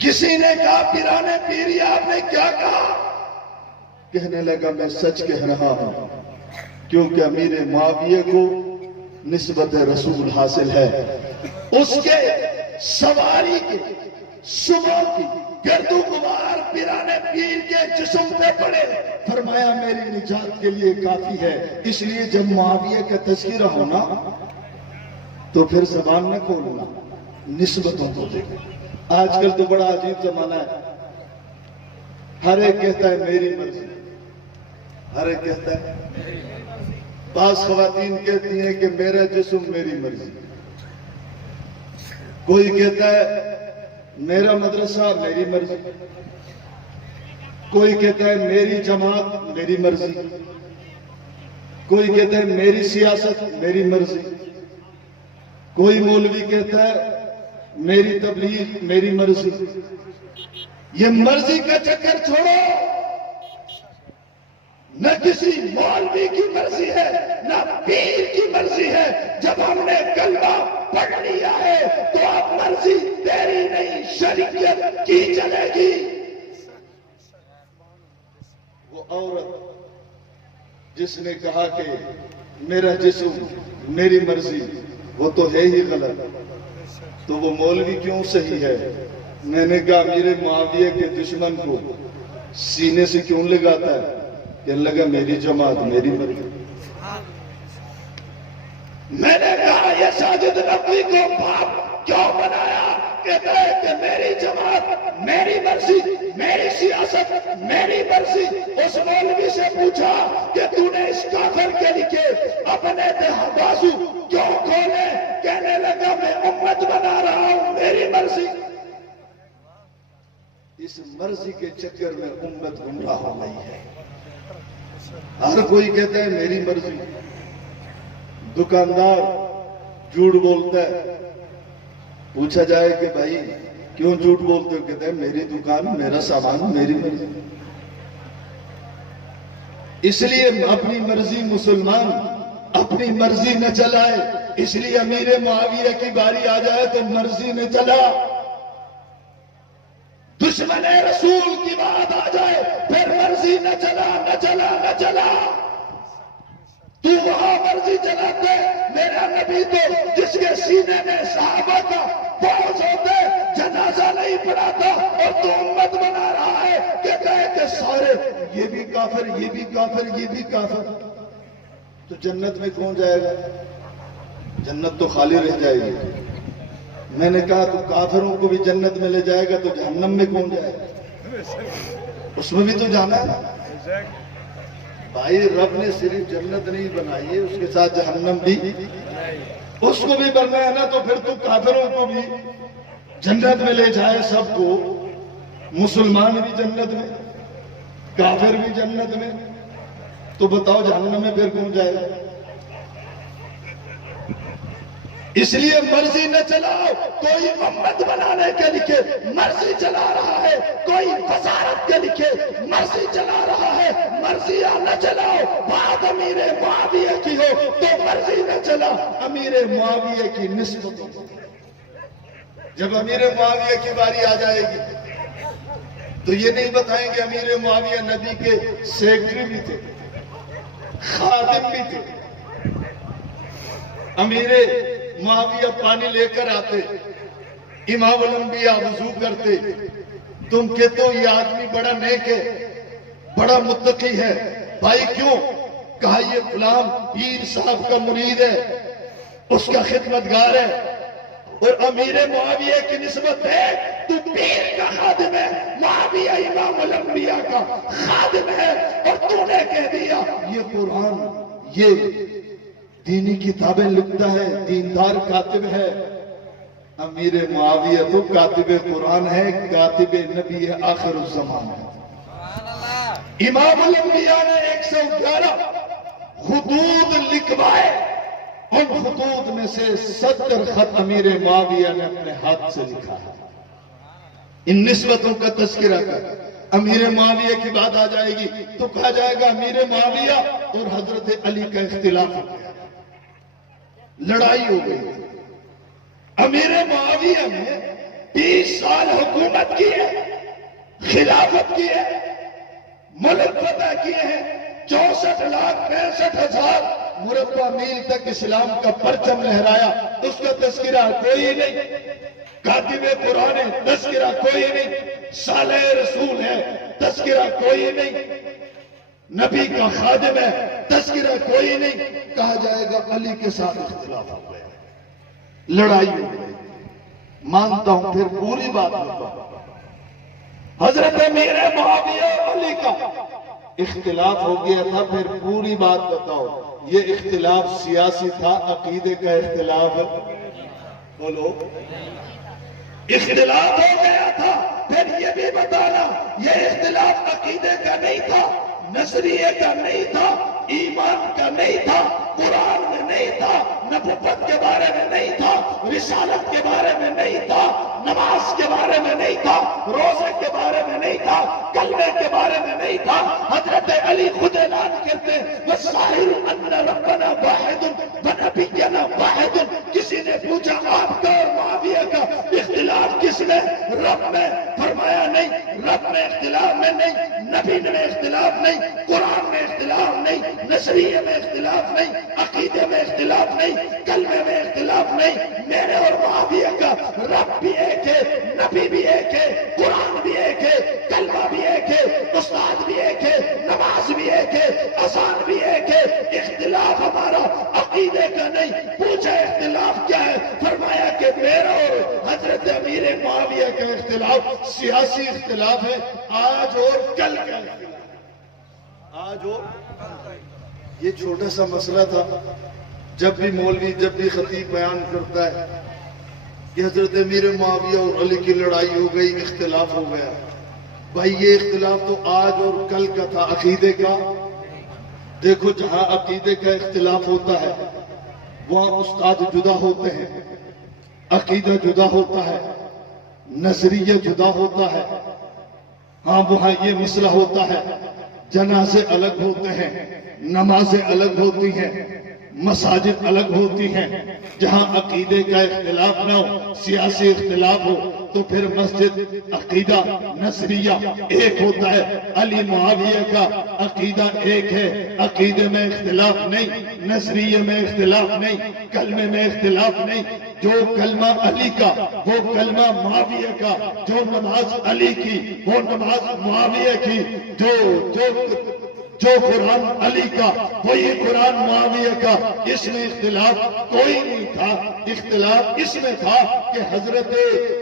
کسی نے کہا پیرانے پیری آپ نے کیا کہا؟ کہنے لگا میں سچ کہہ رہا ہوں، کیونکہ امیر معاویہ کو نسبت رسول حاصل ہے، اس کے سواری کے صبح کی گرد و غبار پیرانے پیر کے جسم پہ پڑے، فرمایا میری نجات کے لیے کافی ہے۔ اس لیے جب معاویہ کا تذکرہ ہونا تو پھر زبان نہ کھولنا، نسبتوں کو دیکھو۔ آج کل تو بڑا عجیب زمانہ ہے، ہر ایک کہتا ہے میری مرضی، ہر ایک کہتا ہے، بعض خواتین کہتی ہیں کہ میرا جسم میری مرضی، کوئی کہتا ہے میرا مدرسہ میری مرضی، کوئی کہتا ہے میری جماعت میری مرضی، کوئی کہتا ہے میری سیاست میری مرضی، کوئی مولوی کہتا ہے میری تبلیغ میری مرضی۔ یہ مرضی کا چکر چھوڑو، نہ کسی مولوی کی مرضی ہے نہ پیر کی مرضی ہے۔ جب ہم نے کلمہ پڑھ لیا ہے تو اب مرضی تیری نہیں شریعت کی چلے گی۔ وہ عورت جس نے کہا کہ میرا جسم میری مرضی، وہ تو ہے ہی غلط، تو وہ مولوی کیوں صحیح ہے؟ میں نے کہا امیر معاویہ کے دشمن کو سینے سے کیوں لگاتا ہے؟ کہنے لگا میری جماعت میری مرضی۔ میں نے کہا یہ ساجد نبوی کو باپ کیوں بنایا؟ کہتا ہے کہ میری جماعت میری مرضی، میری سیاست میری مرضی۔ اس مولوی سے پوچھا کہ تو نے اس کافر کے لکھے اپنے بازو کیوں کھولے؟ کہنے لگا میں امت بنا رہا ہوں، میری مرضی۔ اس مرضی کے چکر میں امت گمراہ ہو گئی ہے۔ ہر کوئی کہتا ہے میری مرضی۔ دکاندار جھوٹ بولتا ہے، پوچھا جائے کہ بھائی کیوں جھوٹ بولتے ہو؟ کہتا ہے میری دکان میرا سامان میری مرضی۔ اس لیے اپنی مرضی مسلمان اپنی مرضی نہ چلائے، اس لیے امیر معاویہ کی باری آ جائے تو مرضی نہ چلا، دشمن رسول کی بات آ جائے پھر مرضی نہ چلا نہ چلا نہ چلا۔ تو وہاں مرضی چلاتے، میرا نبی تو جس کے سینے میں صحابہ کا فوج ہوتے جنازہ نہیں پڑھاتا، اور تو امت بنا رہا ہے کہتا ہے کہ سارے یہ بھی کافر یہ بھی کافر یہ بھی کافر۔ تو جنت میں کون جائے گا؟ جنت تو خالی رہ جائے گی۔ میں نے کہا تو کافروں کو بھی جنت میں لے جائے گا تو جہنم میں کون جائے گا؟ اس میں بھی تو جانا ہے بھائی۔ رب نے صرف جنت نہیں بنائی ہے، اس کے ساتھ جہنم بھی، اس کو بھی بننا ہے نا۔ تو پھر تو کافروں کو بھی جنت میں لے جائے، سب کو، مسلمان بھی جنت میں کافر بھی جنت میں، تو بتاؤ جہنم میں پھر کون جائے گا؟ اس لیے مرضی نہ چلاؤ۔ کوئی امت بنانے کے لکھے مرضی چلا رہا ہے، کوئی وزارت کے لکھے مرضی چلا رہا ہے، مرضیاں نہ چلاؤ۔ بات امیر معاویہ کی ہو تو مرضی نہ چلا، امیر معاویہ کی نسبت ہو۔ جب امیر معاویہ کی باری آ جائے گی تو یہ نہیں بتائیں گے امیر معاویہ نبی کے سیکرٹری بھی تھے، خادم بھی تھے۔ امیر معاویہ پانی لے کر آتے، امام الانبیاء وضو کرتے، تم کہتے ہو یہ آدمی بڑا نیک ہے، بڑا متقی ہے۔ بھائی کیوں؟ کہا یہ فلان پیر صاحب کا مرید ہے، اس کا خدمتگار ہے، اور امیر معاویہ کی نسبت ہے تو پیر کا خادم ہے، معاویہ امام الانبیاء کا خادم ہے، اور تو نے کہہ دیا یہ قرآن یہ دینی کتابیں لکھتا ہے، دیندار کاتب ہے۔ امیر معاویہ تو کاتب قرآن ہے، کاتب نبی ہے، آخر الزمان ہے۔ امام الانبیاء نے 111 خطوط لکھوائے، ان خطوط میں سے 70 خط امیر معاویہ نے اپنے ہاتھ سے لکھا ہے۔ ان نسبتوں کا تذکرہ کر امیر معاویہ کی بات آ جائے گی تو کہا جائے گا امیر معاویہ اور حضرت علی کا اختلاف ہو گیا، لڑائی ہو گئی۔ امیر معاویہ نے 20 سال حکومت کی ہے، خلافت کی ہے، ملک فتح کیے ہیں، 64,65,000 مربع میل تک اسلام کا پرچم لہرایا، اس کا تذکرہ کوئی نہیں، کاتب قرآن ہے تذکرہ کوئی نہیں، صالح رسول ہے تذکرہ کوئی نہیں، نبی کا خادم ہے تذکرہ کوئی نہیں، کہا جائے گا علی کے ساتھ اختلاف ہو گئے، لڑائی ہو گئی، مانتا ہوں پھر پوری بات بتاؤں، حضرت امیر معاویہ علی کا اختلاف ہو گیا تھا، پھر پوری بات بتاؤ، یہ اختلاف سیاسی تھا، عقیدے کا اختلاف، بولو، اختلاف ہو گیا تھا، پھر یہ بھی بتانا یہ اختلاف عقیدے کا نہیں تھا، نظریے کا نہیں تھا، ایمان کا نہیں تھا، قرآن میں نہیں تھا، نبوت کے بارے میں نہیں تھا، رسالت کے بارے میں نہیں تھا، نماز کے بارے میں نہیں تھا، روزے کے بارے میں نہیں تھا، کلمے کے بارے میں نہیں تھا۔ حضرت علی خود اعلان کرتے وَالظَّاهِرُ أَنَّ رَبَّنَا وَاحِدٌ وَنَبِيُّنَا وَاحِدٌ۔ کسی نے پوچھا آپ کا اور معاویہ کا اختلاف کس میں؟ رب میں۔ فرمایا نہیں، رب میں اختلاف میں نہیں، نبی میں اختلاف نہیں، قرآن میں اختلاف نہیں، نظریے میں اختلاف نہیں، عقیدے میں اختلاف نہیں، کلمے میں اختلاف نہیں، میرے اور معاویہ کا رب بھی ایک ہے، نبی بھی ایک ہے، قرآن بھی ایک ہے، کلمہ بھی ایک ہے، استاد بھی ایک ہے، نماز بھی ایک ہے، اذان بھی ایک ہے۔ اختلاف ہمارا عقیدے کا نہیں۔ پوچھا اختلاف کیا ہے؟ فرمایا کہ میرا اور حضرت امیر معاویہ کا اختلاف سیاسی اختلاف ہے، آج اور کل کا اختلاف، آج اور یہ چھوٹا سا مسئلہ تھا۔ جب بھی مولوی، جب بھی خطیب بیان کرتا ہے کہ حضرت امیر معاویہ اور علی کی لڑائی ہو گئی، اختلاف ہو گیا، بھائی یہ اختلاف تو آج اور کل کا تھا، عقیدے کا۔ دیکھو جہاں عقیدے کا اختلاف ہوتا ہے وہاں استاد جدا ہوتے ہیں، عقیدہ جدا ہوتا ہے، نظریہ جدا ہوتا ہے، ہاں وہاں یہ مسئلہ ہوتا ہے، جنازے الگ ہوتے ہیں، نمازیں الگ ہوتی ہیں، مساجد الگ ہوتی ہیں۔ جہاں عقیدے کا اختلاف نہ ہو، سیاسی اختلاف ہو، تو پھر مسجد، عقیدہ، نظریہ ایک ہوتا ہے۔ علی معاویہ کا عقیدہ ایک ہے، عقیدے میں اختلاف نہیں، نظریے میں اختلاف نہیں، کلمے میں اختلاف نہیں۔ جو کلمہ علی کا وہ کلمہ معاویہ کا، جو نماز علی کی وہ نماز معاویہ کی، جو قرآن علی کا وہی قرآن معاویہ کا۔ اس میں اختلاف کوئی نہیں تھا۔ اختلاف اس میں تھا کہ حضرت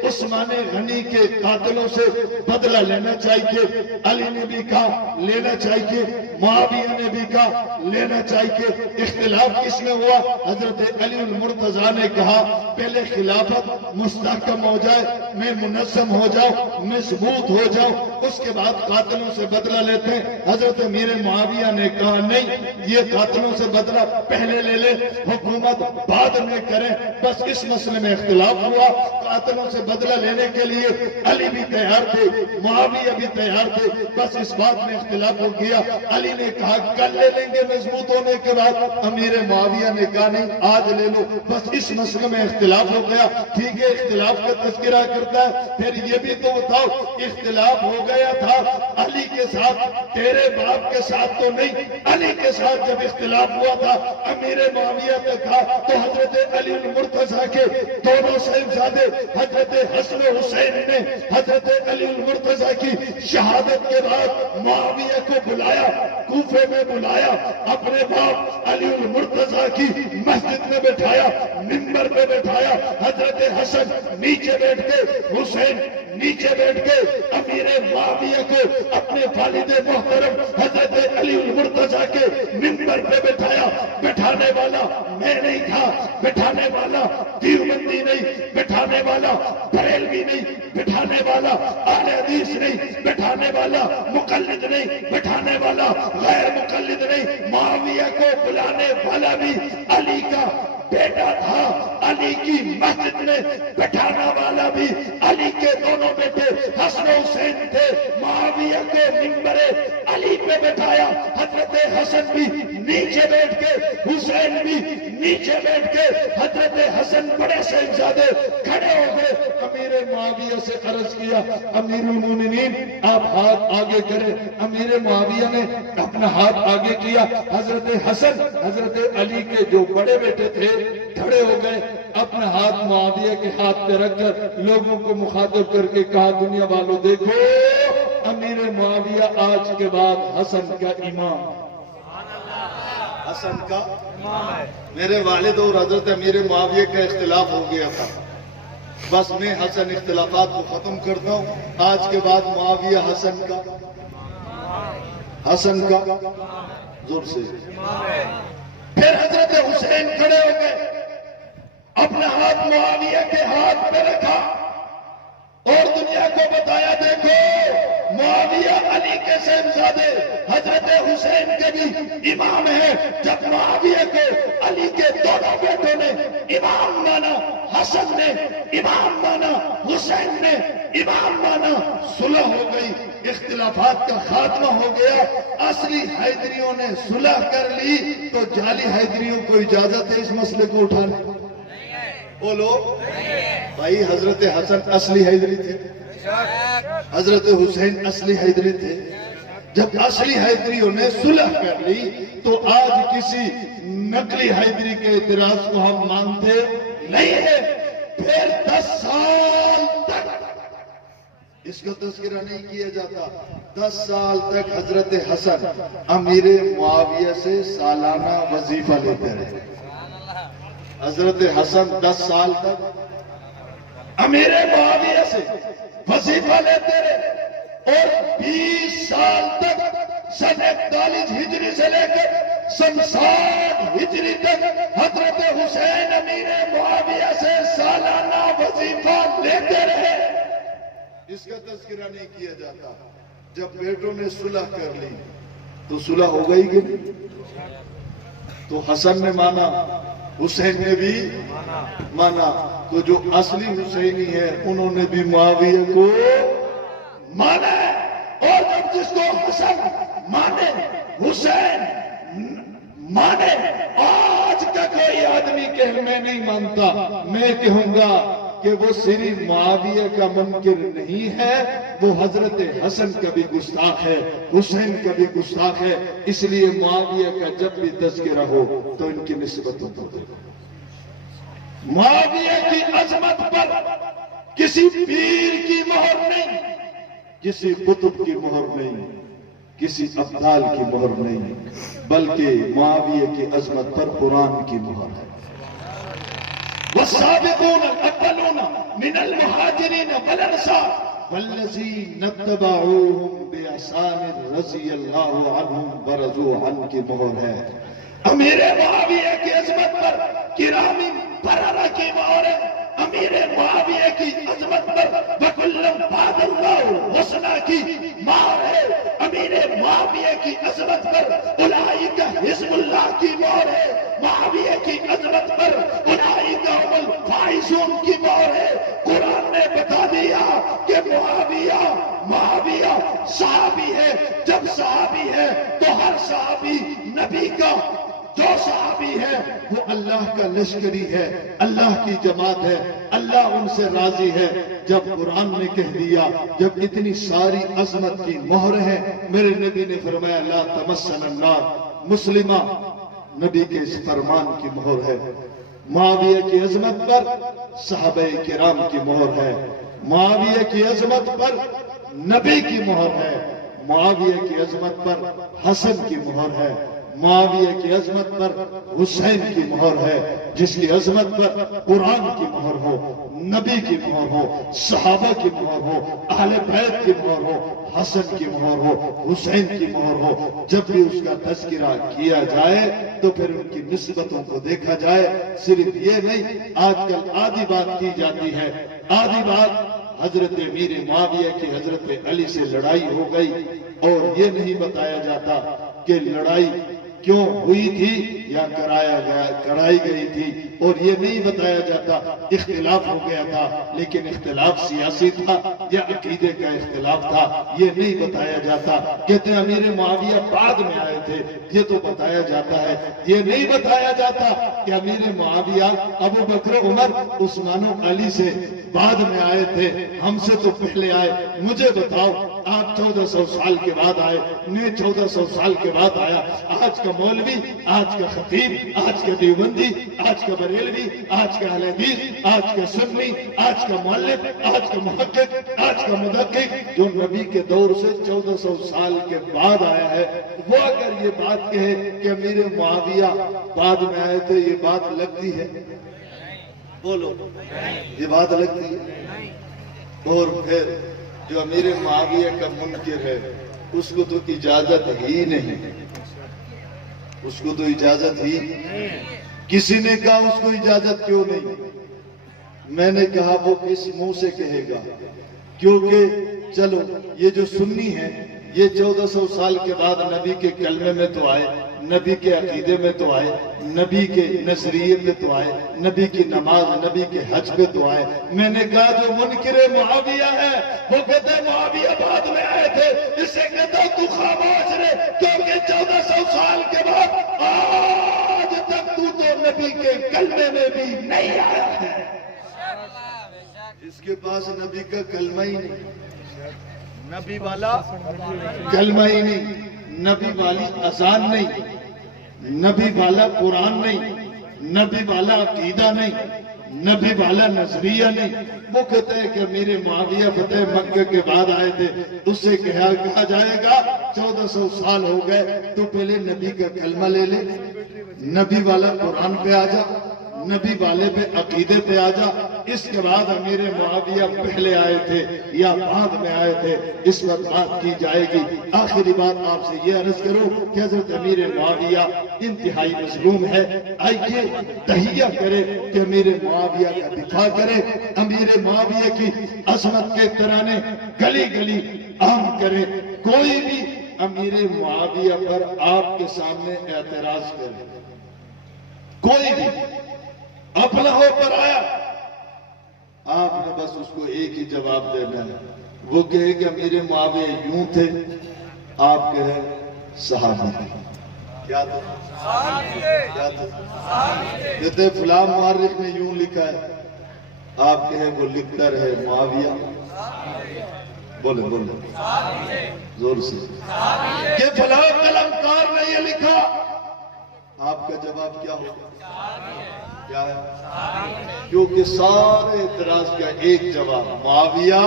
عثمان غنی کے قاتلوں سے بدلہ لینا چاہیے، علی نے بھی کہا لینا چاہیے، معاویہ نے بھی کہا لینا چاہیے۔ اختلاف کس میں ہوا؟ حضرت علی المرتضیٰ نے کہا پہلے خلافت مستحکم ہو جائے، میں منظم ہو جاؤں، مضبوط ہو جاؤں، اس کے بعد قاتلوں سے بدلہ لیتے ہیں۔ حضرت امیر معاویہ نے کہا نہیں، یہ قاتلوں سے بدلہ پہلے لے لے، حکومت بعد میں کریں۔ بس اس مسئلے میں اختلاف ہوا۔ قاتلوں سے بدلہ لینے کے لیے علی بھی تیار تھے، معاویہ بھی تیار تھے، بس اس بات میں اختلاف ہو گیا۔ علی نے کہا کل لے لیں گے مضبوط ہونے کے بعد، امیر معاویہ نے کہا نہیں آج لے لو۔ بس اس مسئلے میں اختلاف ہو گیا۔ ٹھیک ہے، اختلاف کا تذکرہ کرتا ہے، پھر یہ بھی تو بتاؤ اختلاف ہو گیا تھا علی کے ساتھ، تیرے باپ کے ساتھ تو نہیں، علی کے ساتھ جب اختلاف ہوا تھا امیر معاویہ نے کہا تو حضرت علی المرتضیٰ کے دونوں صاحبزادے حضرت حسن حسین نے حضرت علی المرتضیٰ کی شہادت کے بعد معاویہ کو بلایا، کوفے میں بلایا، اپنے باپ علی المرتضیٰ کی مسجد میں بٹھایا، منبر پہ بٹھایا، حضرت حسن نیچے بیٹھ کے، حسین نیچے بیٹھ کے امیر معاویہ کو اپنے والد محترم حضرت علی المرتضیٰ کے منبر پہ بٹھایا۔ بٹھانے والا میں نہیں تھا، بٹھانے والا دیوبندی نہیں، بٹھانے والا بریلوی نہیں، بٹھانے والا اہل حدیث نہیں، بٹھانے والا مقلد نہیں، بٹھانے والا غیر مقلد نہیں۔ معاویہ کو بلانے والا بھی علی کا بیٹا تھا، علی کی مسجد میں بٹھانا والا بھی علی کے دونوں بیٹے حسن حسین تھے۔ معاویہ کے منبر علی پہ بٹھایا، حضرت حسن بھی نیچے بیٹھ کے، حسین بھی نیچے بیٹھ کے، حضرت حسن بڑے صاحبزادے کھڑے ہو گئے، امیر امیر معاویہ سے عرض کیا امیر المومنین آپ ہاتھ آگے کریں. امیر معاویہ نے اپنا ہاتھ آگے کیا. حضرت حسن حضرت علی کے جو بڑے بیٹے تھے کھڑے ہو گئے, اپنا ہاتھ معاویہ کے ہاتھ پہ رکھ کر لوگوں کو مخاطب کر کے کہا دنیا والوں دیکھو امیر معاویہ آج کے بعد حسن کا امام, حسن کا امام ہے. میرے والد اور حضرت امیر معاویہ کا اختلاف ہو گیا تھا, بس میں حسن اختلافات کو ختم کرتا ہوں. آج کے بعد معاویہ حسن کا زور سے. پھر حضرت حسین کھڑے ہو گئے, اپنا ہاتھ معاویہ کے ہاتھ پہ رکھا اور دنیا کو بتایا دیکھو معاویہ علی کے صاحبزادے حضرت حسین کے بھی امام ہیں. جب معاویہ کو علی کے دونوں بیٹوں نے امام مانا, حسن نے امام مانا, حسین نے امام مانا, صلح ہو گئی, اختلافات کا خاتمہ ہو گیا. اصلی حیدریوں نے صلح کر لی تو جعلی حیدریوں کو اجازت ہے اس مسئلے کو اٹھانے؟ بولو بھائی. حضرت حسن اصلی حیدری تھے, حضرت حسین اصلی حیدری تھے. جب اصلی حیدریوں نے صلح کر لی تو آج کسی نقلی حیدری کے اعتراض کو ہم مانتے نہیں ہیں. پھر 10 سال تک اس کا تذکرہ نہیں کیا جاتا. 10 سال تک حضرت حسن امیر معاویہ سے سالانہ وظیفہ لیتے رہے. حضرت حسن 10 سال تک امیر معاویہ سے وظیفہ لیتے رہے اور 20 سال تک سن 41 ہجری سے لے کر سن 60 ہجری تک حضرت حسین امیر معاویہ سے سالانہ وظیفہ لیتے رہے. اس کا تذکرہ نہیں کیا جاتا. جب بیٹوں نے صلح کر لی تو صلح ہو گئی کہ نہیں؟ تو حسن نے مانا, حسین نے بھی مانا, تو جو اصلی حسینی ہے انہوں نے بھی معاویہ کو مانا ہے. اور جب جس کو حسن مانے حسین مانے, آج کا کوئی آدمی کہ میں نہیں مانتا, میں کہوں گا کہ وہ صرف معاویہ کا منکر نہیں ہے, وہ حضرت حسن کا بھی گستاخ ہے, حسین کا بھی گستاخ ہے. اس لیے معاویہ کا جب بھی تذکرہ ہو تو ان کی نسبت ہو. معاویہ کی عظمت پر کسی پیر کی مہر نہیں, کسی قطب کی مہر نہیں, کسی ابدال کی مہر نہیں, بلکہ معاویہ کی عظمت پر قرآن کی مہر ہے. والسابقون الأولون من المهاجرين والأنصار والذين اتبعوهم بإحسان رضي الله عنهم ورضوا عنه کی مہر ہے. امیر معاویہ کی عظمت پر کرام بررہ کی مہر ہے. امیر معاویہ کی عظمت پر وَكُلًّا وَعَدَ اللَّهُ الْحُسْنَىٰ کی مہر ہے. امیر معاویہ کی عظمت پر اولئک حزب اللہ کی مہر ہے. معاویہ کی عظمت پر اولئک هم الفائزون کی مہر ہے. قرآن نے بتا دیا کہ معاویہ صحابی ہے. جب صحابی ہے تو ہر صحابی نبی کا, جو صحابی ہے وہ اللہ کا لشکری ہے, اللہ کی جماعت ہے, اللہ ان سے راضی ہے. جب قرآن نے کہہ دیا, جب اتنی ساری عظمت کی مہر ہے, میرے نبی نے فرمایا لا تمسنا النار, مسلمہ نبی کے اس فرمان کی مہر ہے. معاویہ کی عظمت پر صحابہ کرام کی مہر ہے. معاویہ کی عظمت پر نبی کی مہر ہے. معاویہ کی عظمت پر حسن کی مہر ہے. معاویہ کی عظمت پر حسین کی مہر ہے. جس کی عظمت پر قرآن کی مہر ہو, نبی کی مہر ہو, صحابہ کی مہر ہو, اہل بیت کی مہر ہو, حسن کی مہر ہو, حسین کی مہر ہو, جب بھی اس کا تذکرہ کیا جائے تو پھر ان کی نسبتوں کو دیکھا جائے. صرف یہ نہیں, آج کل آدھی بات کی جاتی ہے, آدھی بات حضرت امیر معاویہ کی حضرت علی سے لڑائی ہو گئی اور یہ نہیں بتایا جاتا کہ لڑائی کیوں ہوئی تھی یا کرائی گئی تھی. اور یہ نہیں بتایا جاتا اختلاف ہو گیا تھا لیکن اختلاف سیاسی تھا یا عقیدے کا اختلاف تھا، یہ نہیں بتایا جاتا۔ کہتے ہیں امیر معاویہ بعد میں آئے تھے، یہ تو بتایا جاتا ہے۔ یہ نہیں بتایا جاتا کہ امیر معاویہ ابو بکر عمر عثمان و علی سے بعد میں آئے تھے، ہم سے تو پہلے آئے۔ مجھے بتاؤ، آپ 1400 سال کے بعد آئے، میں 1400 سال کے بعد آیا۔ آج کا مولوی، آج کا خطیب، آج کا دیوبندی، آج کا بریلوی، آج کا اہل حدیث، آج کا سنی، آج کا مؤلف، آج کا محقق، آج کا مدقق، جو نبی کے دور سے 1400 سال کے بعد آیا ہے، وہ اگر یہ بات کہے کہ امیر معاویہ بعد میں آئے تھے، یہ بات لگتی ہے؟ بولو، یہ بات لگتی ہے؟ اور پھر جو امیر معاویہ کا منکر ہے اس کو تو اجازت ہی نہیں، اس کو تو اجازت ہی۔ کسی نے کہا اس کو اجازت کیوں نہیں؟ میں نے کہا وہ کس منہ سے کہے گا؟ کیونکہ چلو یہ جو سنی ہے یہ 1400 سال کے بعد نبی کے کلمے میں تو آئے، نبی کے عقیدے میں تو آئے، نبی کے نظریے پہ تو آئے، نبی کی نماز، نبی کے حج پہ تو آئے۔ میں نے کہا جو منکر معاویہ ہے وہ کہتے ہیں معاویہ بعد میں آئے تھے، اس سے کہتا تو خاموش رہے، کیونکہ 1400 سال کے بعد آج تک تو نبی کے کلمے میں بھی نہیں آیا ہے۔ اس کے پاس نبی کا کلمہ ہی نہیں، نبی والا کلمہ ہی نہیں، نبی والی اذان نہیں، نبی والا قرآن نہیں، نبی والا عقیدہ نہیں، نبی والا نظریہ نہیں۔ وہ کہتے ہیں کہ امیر معاویہ فتح مکہ کے بعد آئے تھے، اس سے کہا جائے گا 1400 سال ہو گئے تو پہلے نبی کا کلمہ لے لے، نبی والا قرآن پہ آ جا، نبی والے پہ عقیدے پہ آ جا۔ اس کے بعد امیر معاویہ پہلے آئے تھے یا بعد میں آئے تھے، اس وقت بات کی جائے گی۔ آخری بات آپ سے یہ عرض کروں کہ حضرت امیر معاویہ انتہائی مظلوم ہے، آئیے تہیہ کرے کہ امیر معاویہ کا دفاع کرے، امیر معاویہ کی عظمت کے ترانے گلی گلی عام کرے۔ کوئی بھی امیر معاویہ پر آپ کے سامنے اعتراض کرے، کوئی بھی اپنا ہو پر آیا، آپ نے بس اس کو ایک ہی جواب دینا ہے، وہ کہے کہ امیر معاویہ یوں تھے، آپ کہیں صحابی تھے۔ کیا تھا؟ کیا تھا؟ کہتے فلاں مورخ نے یوں لکھا ہے، آپ کہیں وہ لکھتا رہے معاویہ، بولے بولے زور سے، کہ فلاں قلمکار نے یہ لکھا، آپ کا جواب کیا ہوگا؟ کیا ہے؟ کیونکہ سارے اعتراض کا ایک جواب، معاویہ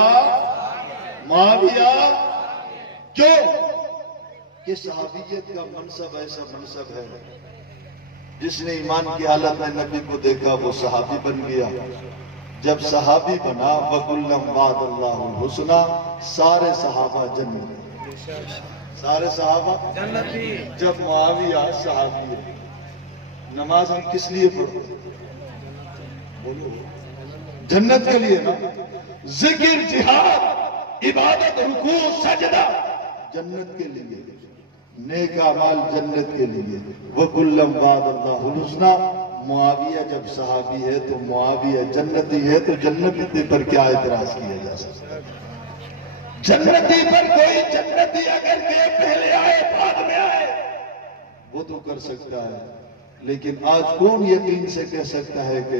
معاویہ۔ کیوں؟ کہ صحابیت کا منصب ایسا منصب ہے، جس نے ایمان کی حالت میں نبی کو دیکھا وہ صحابی بن گیا۔ جب صحابی بنا وَكُلًّا وَعَدَ اللَّهُ الْحُسْنَىٰ، سارے صحابہ جنتی، سارے صحابہ جنتی۔ جب معاویہ صحابی ہے، نماز ہم کس لیے پڑھتے ہیں؟ بولو، جنت کے لیے نا۔ ذکر، جہاد، عبادت، رکوع، سجدہ جنت کے لیے، نیک اعمال جنت کے لیے۔ وَكُلًّا وَعَدَ اللَّهُ الْحُسْنَىٰ۔ معاویہ جب صحابی ہے تو معاویہ جنتی ہے، تو جنتی پر کیا اعتراض کیا جا سکتا ہے؟ جنتی پر کوئی جنتی اگر کہ پہلے آئے بعد میں آئے وہ تو کر سکتا ہے، لیکن آج کون یقین سے کہہ سکتا ہے کہ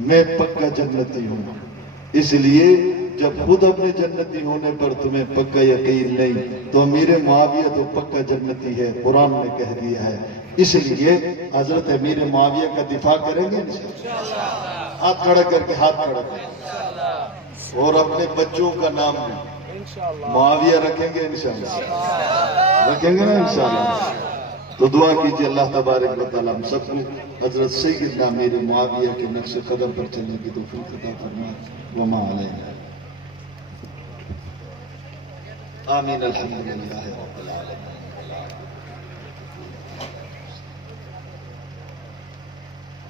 میں پکا جنتی ہوں؟ اس لیے جب خود اپنے جنتی ہونے پر تمہیں پکا یقین نہیں، تو امیر معاویہ تو پکا جنتی ہے، قرآن نے کہہ دیا ہے۔ اس لیے حضرت امیر معاویہ کا دفاع کریں گے انشاءاللہ، ہاتھ کھڑا کر کے، ہاتھ کھڑا کر کے، اور اپنے بچوں کا نام معاویہ رکھیں گے انشاءاللہ، رکھیں گے نا انشاءاللہ۔ تو دعا کیجئے اللہ تبارک و تعالیٰ ہم سب کو حضرت سیدنا امیر معاویہ کے نقش قدم پر چلنے کی توفیق عطا فرمائے۔ وما علینا آمین، الحمدللہ رب العالمین۔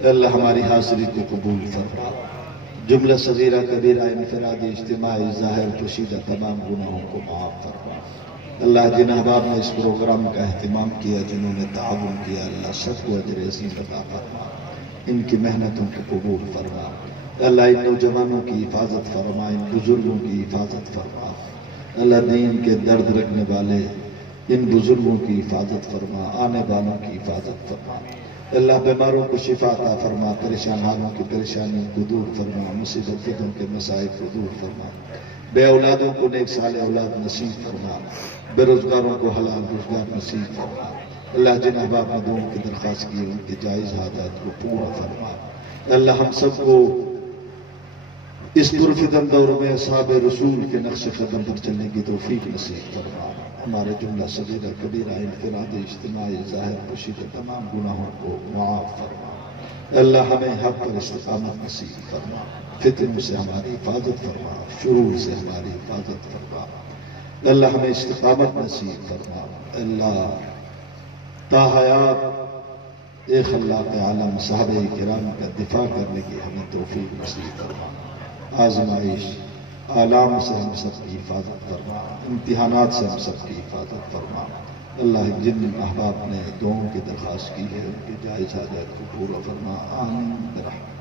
اللہ ہماری حاضری کو قبول فرما، جملہ صغیرہ کبیرہ انفرادی اجتماعی ظاہر پوشیدہ تمام گناہوں کو معاف فرما۔ اللہ جن احباب نے اس پروگرام کا اہتمام کیا، جنہوں نے تعاون کیا، اللہ سب کو اجر عظیم عطا فرما۔ ان کی محنتوں کو قبول فرما اللہ، ان نوجوانوں کی حفاظت فرما، ان بزرگوں کی حفاظت فرما اللہ، دین کے درد رکھنے والے ان بزرگوں کی حفاظت فرما، آنے والوں کی حفاظت فرما اللہ، بیماروں کو شفا عطا فرما، پریشان حالوں کی پریشانی کو دور فرما، مصیبتوں کے مسائل کو دور فرما، بے اولادوں کو نیک صالح اولاد نصیب فرما، بے روزگاروں کو حلال روزگار نصیب فرما اللہ، جن احباب نے دعاؤں کی درخواست کی ان کے جائز حاجات کو پورا فرما اللہ، ہم سب کو اس پرفتن دور میں اصحاب رسول کے نقش قدم پر چلنے کی توفیق نصیب فرما، ہمارے جملہ صغیرہ کبیرہ انفراد اجتماعی ظاہر پوشیدہ تمام گناہوں کو معاف فرما اللہ، ہمیں حق پر استقامت نصیب فرما، فتنوں سے ہماری حفاظت فرما، شرور سے ہماری حفاظت فرما اللہ، ہمیں استقامت نصیب فرما اللہ، تا حیات ایک خلاق عالم صحابہ کرام کا دفاع کرنے کی ہمیں توفیق نصیب فرما، آزمائش آلام سے ہم سب کی حفاظت فرما، امتحانات سے ہم سب کی حفاظت فرما اللہ، جن احباب نے دعاؤں کی درخواست کی ہے ان کی جائز حاجات کو پورا فرما، آمین برحمتک۔